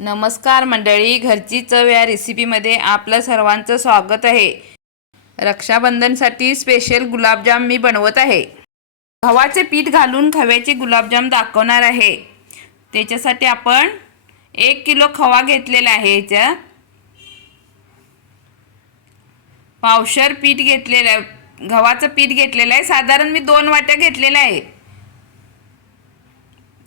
नमस्कार मंडळी, घरची चव या रेसिपीमध्ये आपलं सर्वांचं स्वागत आहे। रक्षाबंधनसाठी स्पेशल गुलाबजाम मी बनवत आहे। गव्हाचे पीठ घालून खव्याचे गुलाबजाम दाखवणार आहे। त्याच्यासाठी आपण 1 किलो खवा घेतलेला आहे। याच्या पावशर पीठ घेतलेलं आहे, गव्हाचं पीठ घेतलेलं आहे। साधारण मी 2 वाट्या घेतलेला आहे।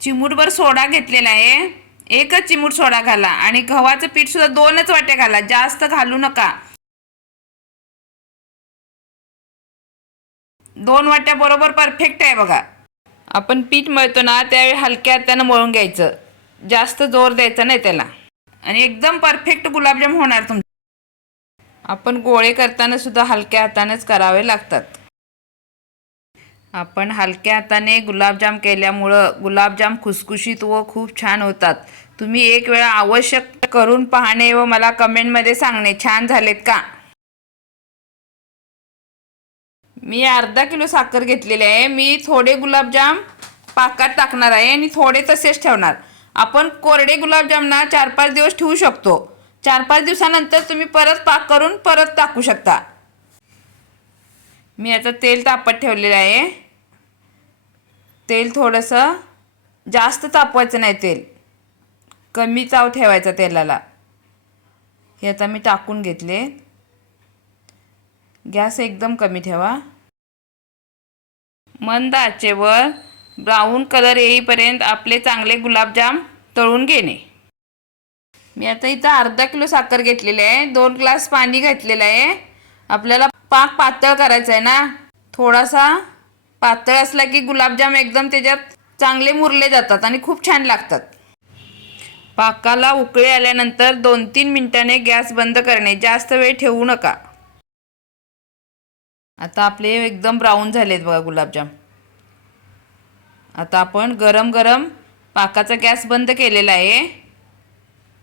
चिमूटभर सोडा घेतलेला आहे, एकच चिमूट सोडा घाला आणि गव्हाचं पीठ सुद्धा 2च वाट्या घाला, जास्त घालू नका। 2 वाट्या बरोबर परफेक्ट आहे बघा। आपण पीठ मळतो ना त्यावेळी हलक्या हाताने मळून घ्यायचं, जास्त जोर द्यायचा नाही त्याला, आणि एकदम परफेक्ट गुलाबजाम होणार तुमचे। आपण गोळे करताना सुद्धा हलक्या हातानेच करावे लागतात। आपण हलक्या हाताने गुलाबजाम केल्यामुळे गुलाबजाम खुसखुशीत व खूप छान होतात। तुम्ही एक वेळा अवश्य करून पाहणे व मला कमेंटमध्ये सांगणे छान झालेत का। मी अर्धा किलो साखर घेतलेली आहे। मी थोडे गुलाबजाम पाकात टाकणार आहे आणि थोडे तसेच ठेवणार। आपण कोरडे गुलाबजाम ना 4-5 दिवस ठेवू शकतो। 4-5 दिवसानंतर तुम्ही परत पाक करून परत टाकू शकता। मी आता तेल तापत ठेवलेलं आहे। तेल थोडंसं जास्त तापवायचं नाही, तेल कमी ताव ठेवायचा तेलाला। हे आता मी टाकून घेतले। गॅस एकदम कमी ठेवा। मंद आचेवर ब्राऊन कलर येईपर्यंत आपले चांगले गुलाबजाम तळून घेणे। मी आता इथं अर्धा किलो साखर घेतलेली आहे, 2 ग्लास पाणी घातलेलं आहे। आपल्याला पाक पातळ करायचा आहे ना, थोडासा पातळ असला की गुलाबजाम एकदम त्याच्यात चांगले मुरले जातात आणि खूप छान लागतात। पाकाला उकळी आल्यानंतर 2-3 मिनिटांनी गॅस बंद करणे, जास्त वेळ ठेवू नका। आता आपले एकदम ब्राऊन झालेत बघा गुलाबजाम। आता आपण गरम गरम पाकाचा गॅस बंद केलेला आहे।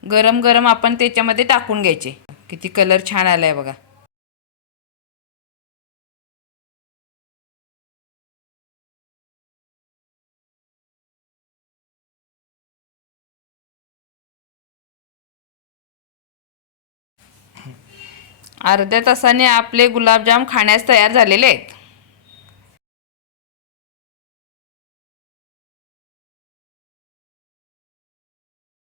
गरम गरम आपण त्याच्यामध्ये टाकून घ्यायचे। किती कलर छान आलाय बघा। अर्ध्या तासाने आपले गुलाबजाम खाण्यास तयार झालेले आहेत।